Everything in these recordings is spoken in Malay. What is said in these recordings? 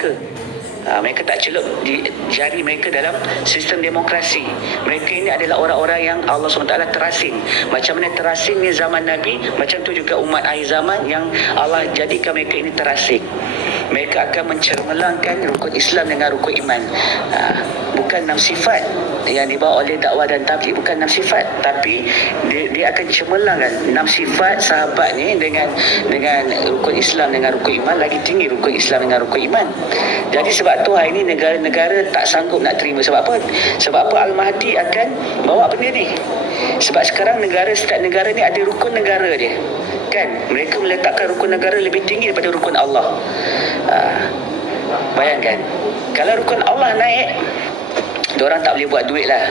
mereka. Mereka tak celup di jari mereka dalam sistem demokrasi. Mereka ini adalah orang-orang yang Allah SWT terasing. Macam mana terasingnya zaman Nabi, macam tu juga umat akhir zaman yang Allah jadikan mereka ini terasing. Mereka akan mencermelangkan rukun Islam dengan rukun iman. Bukan 6 sifat yang dibawa oleh dakwah dan tabligh, bukan 6 sifat, tapi dia akan cemerlangkan 6 sifat sahabat ni dengan rukun Islam dengan rukun iman, lagi tinggi rukun Islam dengan rukun iman. Jadi sebab tu hari ini negara-negara tak sanggup nak terima. Sebab apa? Sebab apa Al-Mahdi akan bawa benda ni. Sebab sekarang setiap negara ni ada rukun negara dia. Kan? Mereka meletakkan rukun negara lebih tinggi daripada rukun Allah. Bayangkan, kalau rukun Allah naik, diorang tak boleh buat duit lah.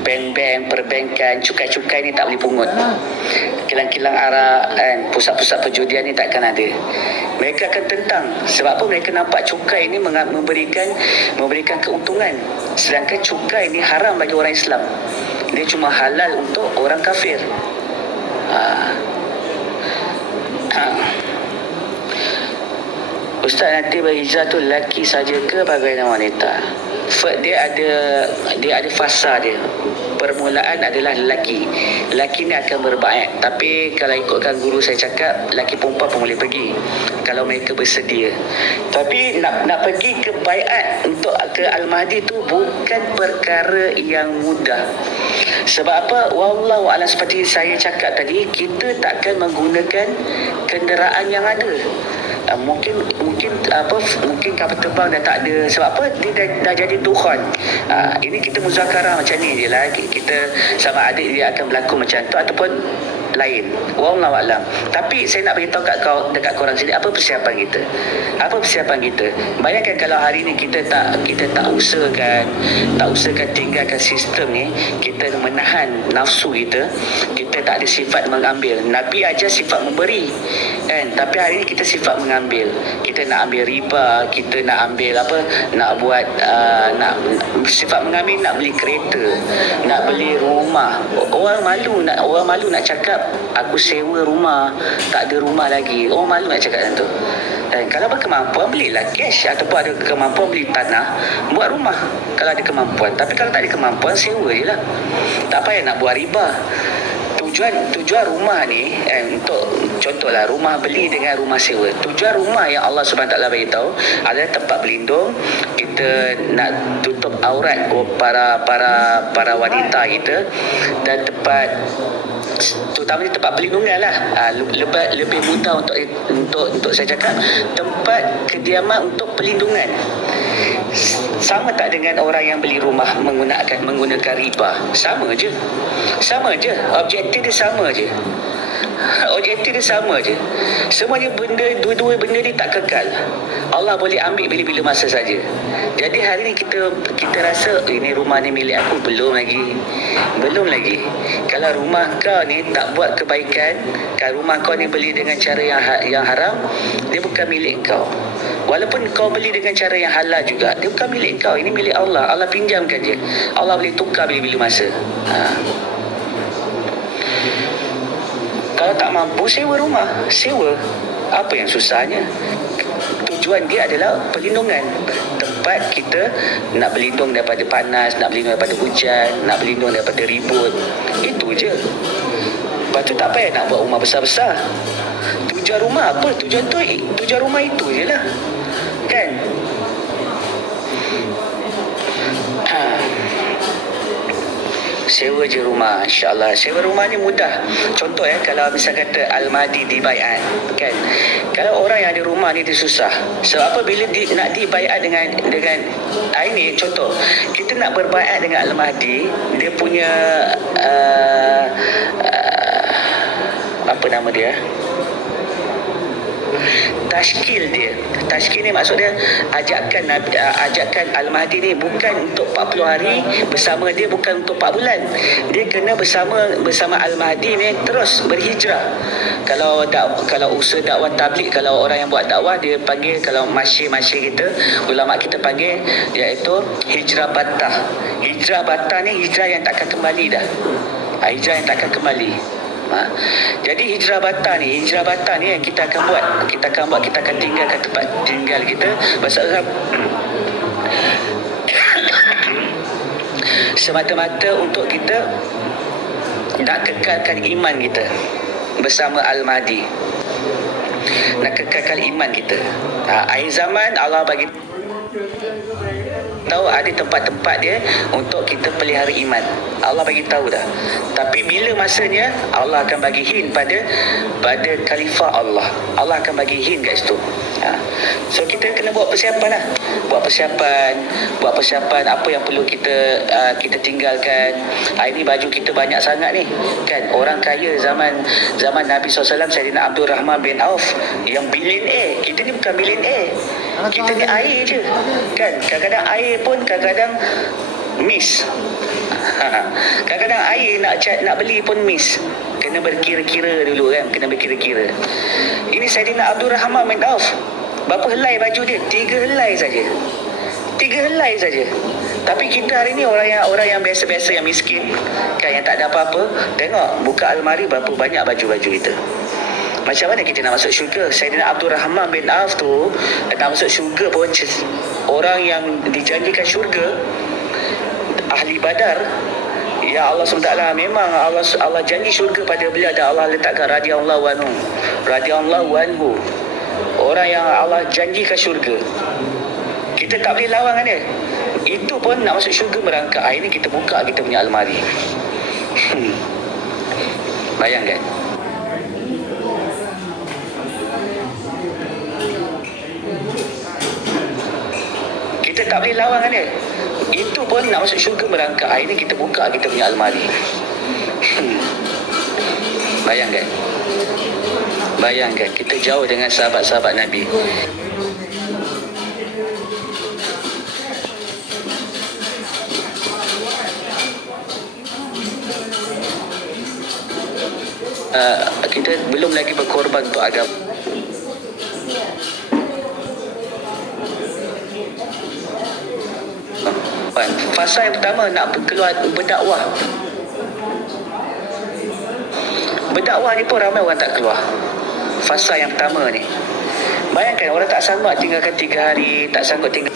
Bank-bank, perbankan, cukai-cukai ni tak boleh pungut. Kilang-kilang arak kan, pusat-pusat perjudian ni takkan ada. Mereka akan tentang. Sebab apa? Mereka nampak cukai ni memberikan keuntungan. Sedangkan cukai ni haram bagi orang Islam. Dia cuma halal untuk orang kafir. Ustaz, nanti berhijrah tu lelaki saja ke bagaimana wanita? Dia ada fasa dia. Permulaan adalah lelaki. Lelaki ni akan berbaiat. Tapi kalau ikutkan guru saya cakap, lelaki perempuan pun boleh pergi kalau mereka bersedia. Tapi nak pergi ke baiat untuk ke Al-Mahdi tu bukan perkara yang mudah. Sebab apa? Wallahu a'lam, seperti saya cakap tadi, kita takkan menggunakan kenderaan yang ada. Mungkin kapal terbang dah tak ada. Sebab apa? Dia dah jadi Tuhan. Ini kita muzakarah macam ni je lah. Kita sama adik dia akan berlaku macam tu ataupun lain. Wallahu a'lam. Tapi saya nak beritahu dekat korang sini, apa persiapan kita? Apa persiapan kita? Bayangkan kalau hari ni kita tak usahakan tinggalkan sistem ni, kita menahan nafsu kita tak ada sifat mengambil. Nabi aja sifat memberi kan, tapi hari ni kita sifat mengambil. Kita nak ambil riba, kita nak ambil nak buat nak sifat mengambil, nak beli kereta, nak beli rumah. Orang malu nak cakap aku sewa rumah, tak ada rumah lagi. Orang malu nak cakap macam tu. Dan kalau berkemampuan, belilah cash, ataupun ada kemampuan beli tanah, buat rumah kalau ada kemampuan. Tapi kalau tak ada kemampuan, sewa je lah. Tak payah nak buat riba. Tujuan rumah ni untuk contohlah rumah beli dengan rumah sewa. Tujuan rumah yang Allah SWT bagi tahu adalah tempat berlindung. Kita nak tutup aurat para wanita kita, dan tempat terutamanya tempat perlindungan lah. Lebih mudah untuk saya cakap tempat kediaman untuk perlindungan. Sama tak dengan orang yang beli rumah menggunakan riba? Sama je. Objektif dia sama je. Semuanya dua-dua benda ni tak kekal. Allah boleh ambil bila-bila masa saja. Jadi hari ni kita rasa ini rumah ni milik aku, belum lagi. Kalau rumah kau ni tak buat kebaikan, kalau rumah kau ni beli dengan cara yang haram, dia bukan milik kau. Walaupun kau beli dengan cara yang halal juga, dia bukan milik kau. Ini milik Allah. Allah pinjamkan je. Allah boleh tukar bila-bila masa. Kalau tak mampu, sewa rumah. Sewa. Apa yang susahnya? Tujuan dia adalah perlindungan. Tempat kita nak berlindung daripada panas, nak berlindung daripada hujan, nak berlindung daripada ribut. Itu je. Lepas tu tak payah nak buat rumah besar-besar. Tujuan rumah apa? Tujuan rumah itu je lah. Kan? Sewa je rumah, insyaAllah. Sewa rumah ni mudah. Contoh kalau misal kata Al-Mahdi dibaiat, kan, kalau orang yang ada rumah ni dia susah. Sebab apa? Bila nak dibaiat dengan ini, contoh kita nak berbaiat dengan Al-Mahdi, dia punya apa nama dia, tashkil ni maksud dia ajakan Al-Mahdi ni bukan untuk 40 hari bersama dia, bukan untuk 4 bulan. Dia kena bersama Al-Mahdi ni terus berhijrah. Kalau usaha dakwah tabligh, kalau orang yang buat dakwah, dia panggil, kalau masyih-masyih kita, ulama kita panggil, iaitu hijrah batah. Hijrah batah ni hijrah yang takkan kembali dah. Hijrah yang takkan kembali. Jadi hijrah bata ni yang kita akan buat. Kita akan tinggalkan tempat tinggal kita bersama semata-mata untuk kita nak kekalkan iman kita bersama Al-Mahdi. Nak kekalkan iman kita. Akhir zaman Allah bagi tahu ada tempat-tempat dia untuk kita pelihara iman. Allah bagi tahu dah. Tapi bila masanya Allah akan bagi hint pada khalifah Allah. Allah akan bagi hint kat situ. So kita kena buat persiapan lah. Buat persiapan apa yang perlu kita tinggalkan. Ini baju kita banyak sangat ni. Kan orang kaya zaman Nabi SAW, Sayyidina Abdul Rahman bin Auf yang billionaire. Kita ni bukan billionaire. Kita ni air je. Kan kadang-kadang air pun kadang-kadang miss. Kadang-kadang air nak beli pun miss. Kena berkira-kira dulu kan. Ini Sayyidina Abdul Rahman bin Auf, berapa helai baju dia? 3 helai saja. Tapi kita hari ni orang yang biasa-biasa, yang miskin kan, yang tak ada apa-apa, tengok buka almari berapa banyak baju-baju kita. Macam mana kita nak masuk syurga? Sayyidina Abdul Rahman bin Auf tu nak masuk syurga pun, orang yang dijanjikan syurga, ahli Badar. Ya Allah SWT, memang Allah janji syurga pada beliau dan Allah letakkan radhiyallahu anhu. Orang yang Allah janjikan syurga. Kita tak boleh lawan kan dia. Itu pun nak masuk syurga merangkak. Ini kita buka kita punya almari. Bayangkan. Kita tak boleh lawan kan dia. Itu pun nak masuk syurga merangkak. Ini kita buka kita punya almari. Bayangkan kita jauh dengan sahabat-sahabat Nabi. Kita belum lagi berkorban untuk agama. Fasa yang pertama nak keluar berdakwah. Berdakwah ni pun ramai orang tak keluar. Fasa yang pertama ni. Bayangkan orang tak sanggup tinggalkan 3 hari, tak sanggup tinggal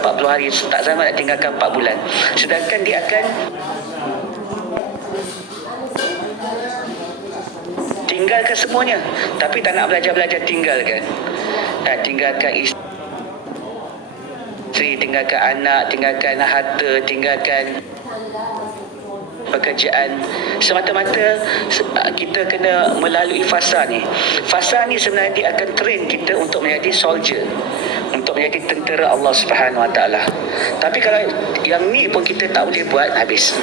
40 hari, tak sanggup nak tinggalkan 4 bulan. Sedangkan dia akan tinggalkan semuanya, tapi tak nak belajar tinggalkan. Tinggalkan isteri, tinggalkan anak, tinggalkan harta, tinggalkan pekerjaan. Semata-mata kita kena melalui fasa ni. Fasa ni sebenarnya dia akan train kita untuk menjadi soldier, untuk menjadi tentera Allah Subhanahu Wa Taala. Tapi kalau yang ni pun kita tak boleh buat, habis.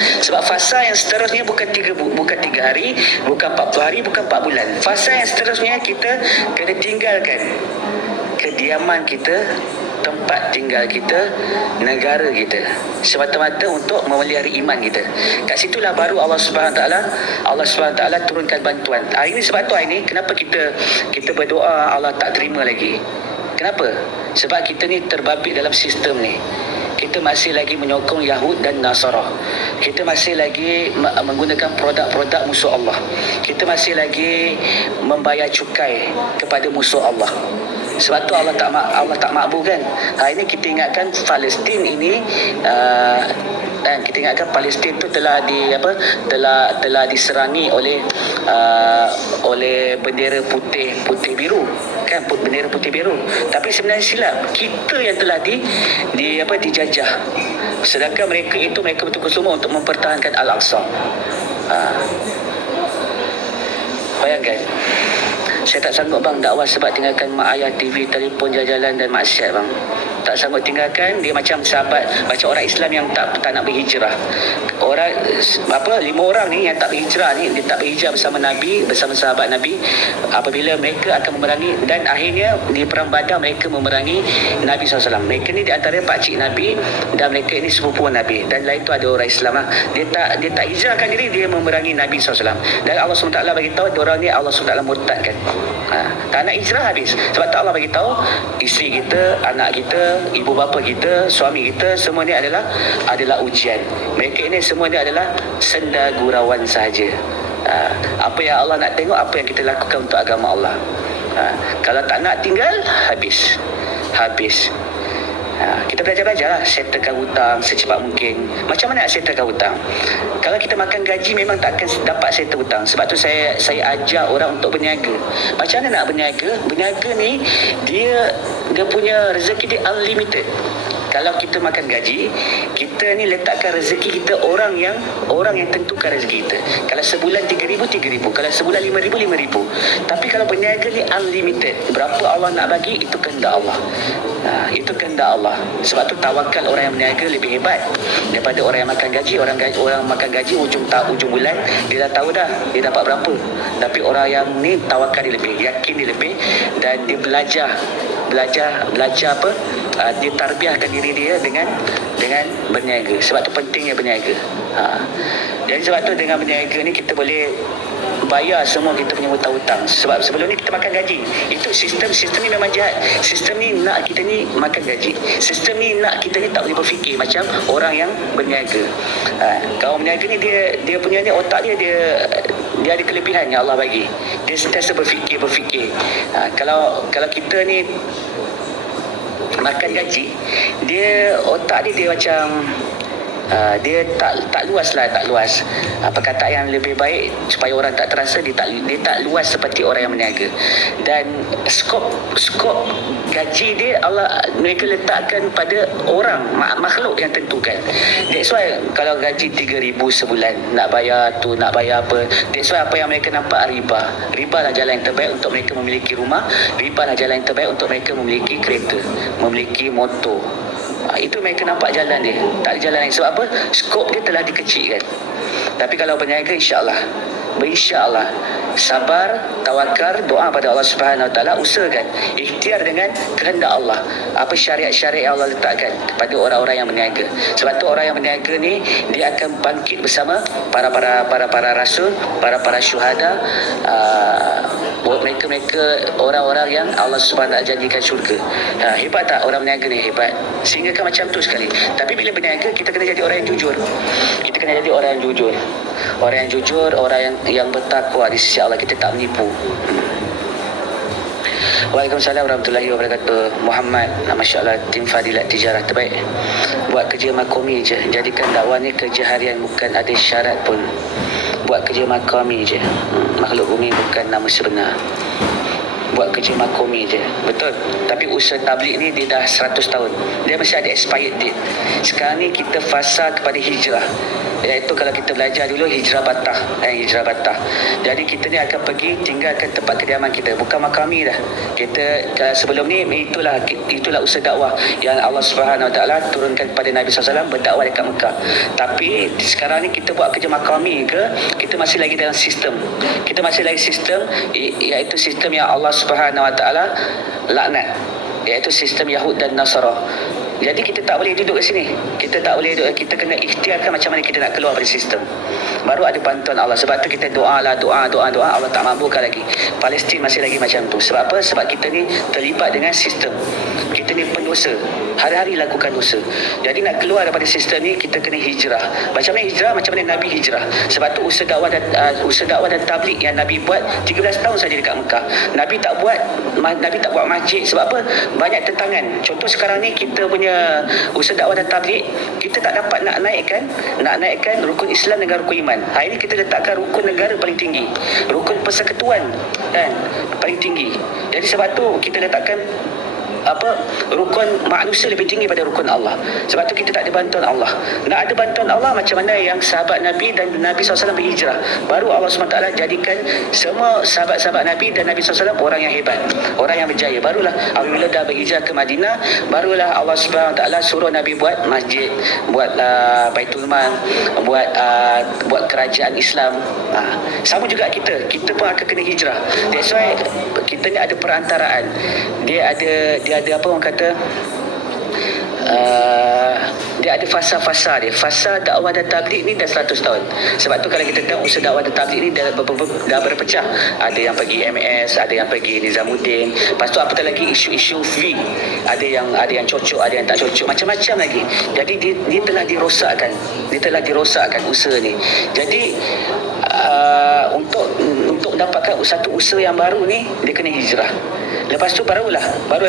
Sebab fasa yang seterusnya bukan 3 hari, bukan 40 hari, bukan 4 bulan. Fasa yang seterusnya kita kena tinggalkan kediaman kita, tempat tinggal kita, negara kita, semata-mata untuk memelihara iman kita. Kat situlah baru Allah Subhanahu Taala turunkan bantuan. Hari ini sebab tu hari ini kenapa kita berdoa Allah tak terima lagi. Kenapa? Sebab kita ni terbabit dalam sistem ni. Kita masih lagi menyokong Yahud dan Nasara. Kita masih lagi menggunakan produk-produk musuh Allah. Kita masih lagi membayar cukai kepada musuh Allah. Sebab tu Allah tak makbul kan. Hari ini kita ingatkan Palestin ini, kita ingatkan Palestin tu telah diserangi oleh bendera putih biru kan, bendera putih biru. Tapi sebenarnya silap, kita yang telah dijajah. Sedangkan mereka betul-betul semua untuk mempertahankan Al-Aqsa. Bayangkan, saya tak sanggup bang dakwah sebab tinggalkan mak ayah, TV, telefon, jalan-jalan dan maksiat bang. Tak sanggup tinggalkan. Dia macam sahabat, macam orang Islam yang tak nak berhijrah. 5 orang ni yang tak berhijrah ni, dia tak berhijrah bersama Nabi, bersama sahabat Nabi. Apabila mereka akan memerangi, dan akhirnya di perang Badar mereka memerangi Nabi SAW. Mereka ni di antara pakcik Nabi dan mereka ini sepupu Nabi. Dan lain tu ada orang Islam lah. Dia tak hijrahkan diri, dia memerangi Nabi SAW. Dan Allah SWT bagi tahu orang ni Allah SWT murtadkan. Tak nak hijrah, habis. Sebab tu Allah bagi tahu isteri kita, anak kita, ibu bapa kita, suami kita, semua ni adalah ujian. Mereka ini semua ni adalah senda gurauan sahaja. Apa yang Allah nak tengok, apa yang kita lakukan untuk agama Allah. Kalau tak nak tinggal, habis. Kita belajar-belajar settlekan hutang secepat mungkin. Macam mana nak settlekan hutang? Kalau kita makan gaji, memang tak akan dapat settle hutang. Sebab tu saya ajar orang untuk berniaga. Macam mana nak berniaga? Berniaga ni dia punya rezeki dia unlimited. Kalau kita makan gaji, kita ni letakkan rezeki kita, orang yang tentukan rezeki kita. Kalau sebulan 3,000, 3,000. Kalau sebulan 5,000, 5,000. Tapi kalau berniaga ni unlimited. Berapa Allah nak bagi, itu kehendak Allah. Itu kehendak Allah. Sebab tu tawakal orang yang berniaga lebih hebat daripada orang yang makan gaji. Orang makan gaji ujung bulan dia dah tahu dah dia dapat berapa. Tapi orang yang ni tawakal dia lebih, yakin dia lebih, dan dia belajar apa? Dia tarbiahkan diri dia dengan berniaga. Sebab tu pentingnya berniaga. Jadi sebab tu dengan berniaga ni kita boleh bayar semua kita punya hutang-hutang. Sebab sebelum ni kita makan gaji. Itu sistem ni memang jahat. Sistem ni nak kita ni makan gaji. Sistem ni nak kita ni tak boleh berfikir macam orang yang berniaga. Kalau berniaga ni dia punya ni otak dia ada kelebihan yang Allah bagi. Dia sentiasa berfikir. Kalau kita ni makan gaji, dia otak dia macam dia tak luas. Perkataan yang lebih baik supaya orang tak terasa, dia tak luas seperti orang yang berniaga. Dan skop gaji dia mereka letakkan pada orang, makhluk yang tentukan. That's why kalau gaji 3,000 sebulan, nak bayar tu, nak bayar apa, that's why apa yang mereka nampak riba lah jalan yang terbaik untuk mereka memiliki rumah. Riba lah jalan yang terbaik untuk mereka memiliki kereta, memiliki motor. Itu mereka nampak jalan dia. Tak ada jalan lain. Sebab apa? Skop dia telah dikecilkan. Tapi kalau berniaga, insya-Allah, sabar, tawakal, doa pada Allah Subhanahu Wa Taala, usahakan ikhtiar dengan kehendak Allah. Apa syariat-syariat yang Allah letakkan kepada orang-orang yang berniaga. Sebab tu orang yang berniaga ni dia akan bangkit bersama para rasul, para syuhada, mereka orang-orang yang Allah Subhanahu Wa Taala janjikan syurga. Hebat tak orang berniaga ni? Hebat. Sehingga kan macam tu sekali. Tapi bila berniaga, kita kena jadi orang yang jujur. Orang yang bertakwa di sisi Allah. Kita tak menipu. Waalaikumsalam warahmatullahi wabarakatuh. Muhammad, Masya Allah, tim Fadilat Tijarah terbaik. Buat kerja makomi je. Jadikan dakwah ni kerja harian, bukan ada syarat pun. Buat kerja makomi je. Makhluk bumi bukan nama sebenar. Buat kerja makomi je. Betul. Tapi usaha tabligh ni dia dah 100 tahun. Dia mesti ada expired date. Sekarang ni kita fasa kepada hijrah. Iaitu kalau kita belajar dulu hijrah batah. Jadi kita ni akan pergi tinggalkan tempat kediaman kita. Bukan makami dah. Kita sebelum ni itulah usaha dakwah yang Allah Subhanahu Wa Taala turunkan kepada Nabi SAW berdakwah dekat Mekah. Tapi sekarang ni kita buat kerja makami ke, kita masih lagi dalam sistem. Iaitu sistem yang Allah Subhanahu Wa Taala laknat, iaitu sistem Yahud dan Nasara. Jadi kita tak boleh duduk kat sini. Kita kena ikhtiarkan macam mana kita nak keluar dari sistem. Baru ada bantuan Allah. Sebab tu kita doa, Allah tak mampukan lagi. Palestin masih lagi macam tu. Sebab apa? Sebab kita ni terlibat dengan sistem. Kita ni pendosa. Hari-hari lakukan dosa. Jadi nak keluar daripada sistem ni, kita kena hijrah. Macam mana hijrah? Macam mana Nabi hijrah? Sebab tu usaha dakwah dan tabligh yang Nabi buat 13 tahun saja dekat Mekah. Nabi tak buat masjid. Sebab apa? Banyak tentangan. Contoh sekarang ni kita punya usaha dakwah dan tabligh, kita tak dapat nak naikkan rukun Islam dengan rukun iman. Hari ini kita letakkan rukun negara paling tinggi, rukun persekutuan kan paling tinggi. Jadi sebab tu kita letakkan rukun manusia lebih tinggi pada rukun Allah. Sebab tu kita tak ada bantuan Allah. Nak ada bantuan Allah macam mana yang sahabat Nabi dan Nabi SAW berhijrah. Baru Allah SWT jadikan semua sahabat-sahabat Nabi dan Nabi SAW orang yang hebat, orang yang berjaya. Barulah apabila dah berhijrah ke Madinah, barulah Allah SWT suruh Nabi buat masjid, buat Baitul Mal, buat kerajaan Islam. Sama juga kita pun akan kena hijrah. That's why kita ni ada perantaraan. Dia ada apa orang kata, dia ada fasa-fasa dia. Fasa dakwah dan tabligh ni dah 100 tahun. Sebab tu kalau kita tengok usaha dakwah dan tabligh ni dah berpecah. Ada yang pergi MAS, ada yang pergi Nizamuddin. Lepas tu apatah lagi isu-isu fee. Ada yang cocok, ada yang tak cocok, macam-macam lagi. Jadi dia telah dirosakkan. Dia telah dirosakkan usaha ni. Jadi untuk mendapatkan satu usaha yang baru ni, dia kena hijrah. Lepas tu barulah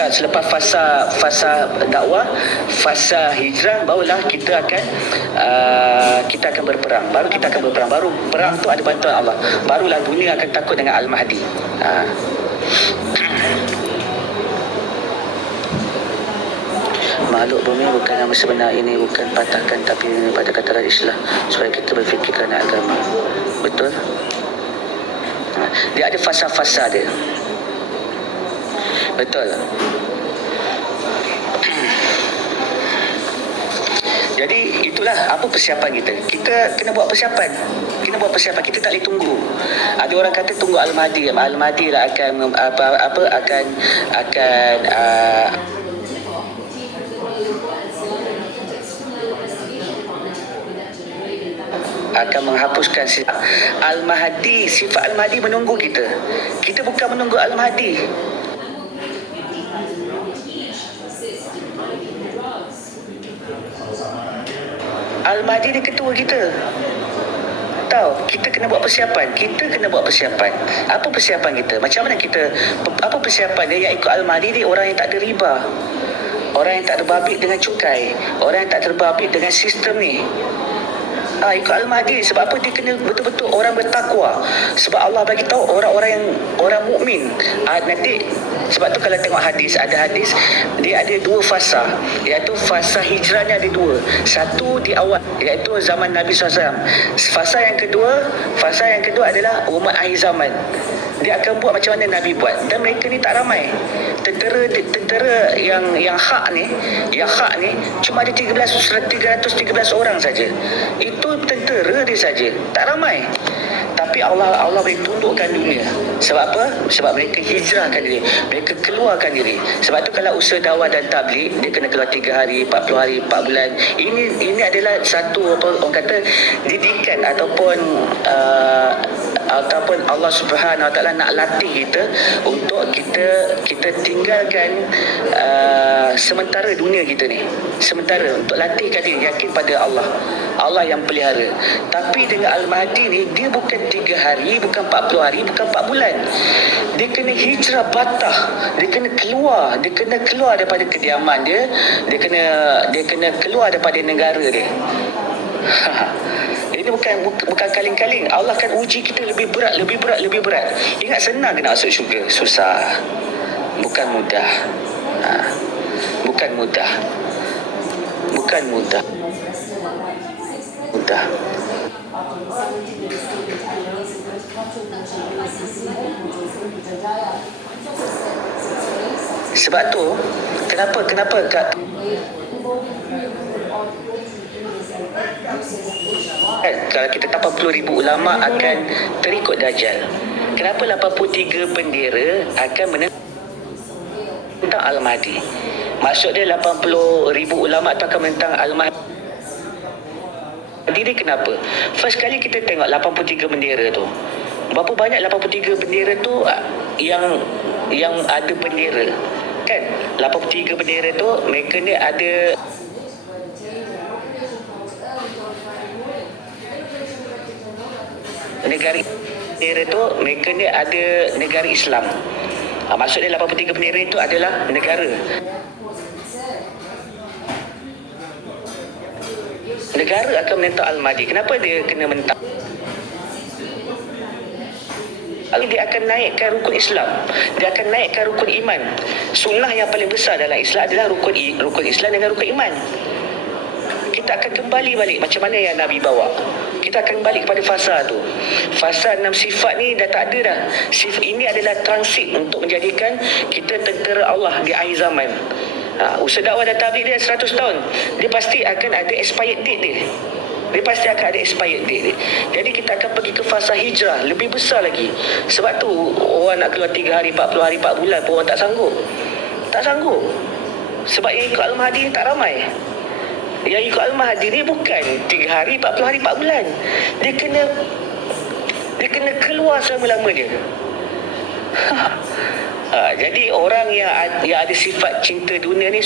selepas fasa dakwah, fasa hijrah, barulah kita akan berperang. Baru perang tu ada bantuan Allah. Barulah dunia akan takut dengan Al-Mahdi. Makhluk bumi bukan nama sebenar ini, bukan patahkan, tapi ini pada kata Islam supaya kita berfikir kerana agama. Betul? Dia ada fasa-fasa dia. Betul. Jadi itulah apa persiapan kita. Kita kena buat persiapan. Kita tak boleh tunggu. Ada orang kata tunggu Al-Mahdi. Al-Mahdi lah akan menghapuskan sifat Al-Mahdi. Sifat Al-Mahdi menunggu kita. Kita bukan menunggu Al-Mahdi. Al-Mahdi ni ketua kita. Tahu, kita kena buat persiapan. Apa persiapan kita? Macam mana kita, apa persiapan dia yang ikut Al-Mahdi ni? Orang yang tak ada riba, orang yang tak terbabit dengan cukai, orang yang tak terbabit dengan sistem ni. Ikut Al-Mahdi. Sebab apa? Dia kena betul-betul orang bertakwa. Sebab Allah bagi tahu orang mukmin. Nanti sebab tu kalau tengok hadis, ada hadis dia ada dua fasa, iaitu fasa hijrahnya ada dua. Satu di awal, iaitu zaman Nabi SAW. Fasa yang kedua adalah umat akhir zaman. Dia akan buat macam mana Nabi buat. Dan mereka ni tak ramai. Tentera yang hak ni cuma ada 313 orang saja. Itu tentera dia saja, tak ramai. Tapi Allah beri tundukkan dunia. Sebab apa? Sebab mereka hijrahkan diri, mereka keluarkan diri. Sebab tu kalau usaha dakwah dan tabligh, dia kena keluar 3 hari, 40 hari, 4 bulan. Ini adalah satu orang kata didikan ataupun Allah Subhanahu Wa Taala nak latih kita untuk kita tinggalkan sementara dunia kita ni. Sementara untuk latihkan diri yakin pada Allah yang pelihara. Tapi dengan Al-Mahdi ni, dia bukan 3 hari, bukan 40 hari, bukan 4 bulan. Dia kena hijrah batah. Dia kena keluar daripada kediaman dia. Dia kena keluar daripada negara dia. Ini bukan kaling-kaling. Allah akan uji kita lebih berat. Ingat, senang ke nak masuk syurga? Susah. Bukan mudah. Sebab tu kenapa kalau kita 80,000 ulama akan terikut Dajjal, kenapa 83 bendera akan menentang Al-Mahdi? Maksud dia 80,000 ulama tu akan menentang Al-Mahdi. Dia kenapa? First kali kita tengok 83 bendera tu, berapa banyak 83 bendera tu yang ada bendera, kan? 83 bendera tu mereka ni ada negara bendera tu, mereka ni ada negara Islam. Maksudnya 83 bendera itu adalah negara akan menentang Al-Mahdi. Kenapa dia kena menentang? Dia akan naikkan rukun Islam, dia akan naikkan rukun iman. Sunnah yang paling besar dalam Islam adalah rukun Islam dengan rukun iman. Kita akan kembali balik macam mana yang Nabi bawa. Kita akan balik kepada fasa tu. Fasa 6 sifat ni dah tak ada dah. Sifat ini adalah transit untuk menjadikan kita tentera Allah di akhir zaman. Usaha dakwah dan tabligh dia 100 tahun. Dia pasti akan ada expired date dia. Jadi kita akan pergi ke fasa hijrah lebih besar lagi. Sebab tu orang nak keluar 3 hari, 40 hari, 4 bulan pun orang tak sanggup. Sebab yang ikut Al-Mahdi ni tak ramai. Yang ikut Al-Mahdi ni bukan 3 hari, 40 hari, 4 bulan. Dia kena keluar selama-lamanya. Jadi orang yang ada sifat cinta dunia ni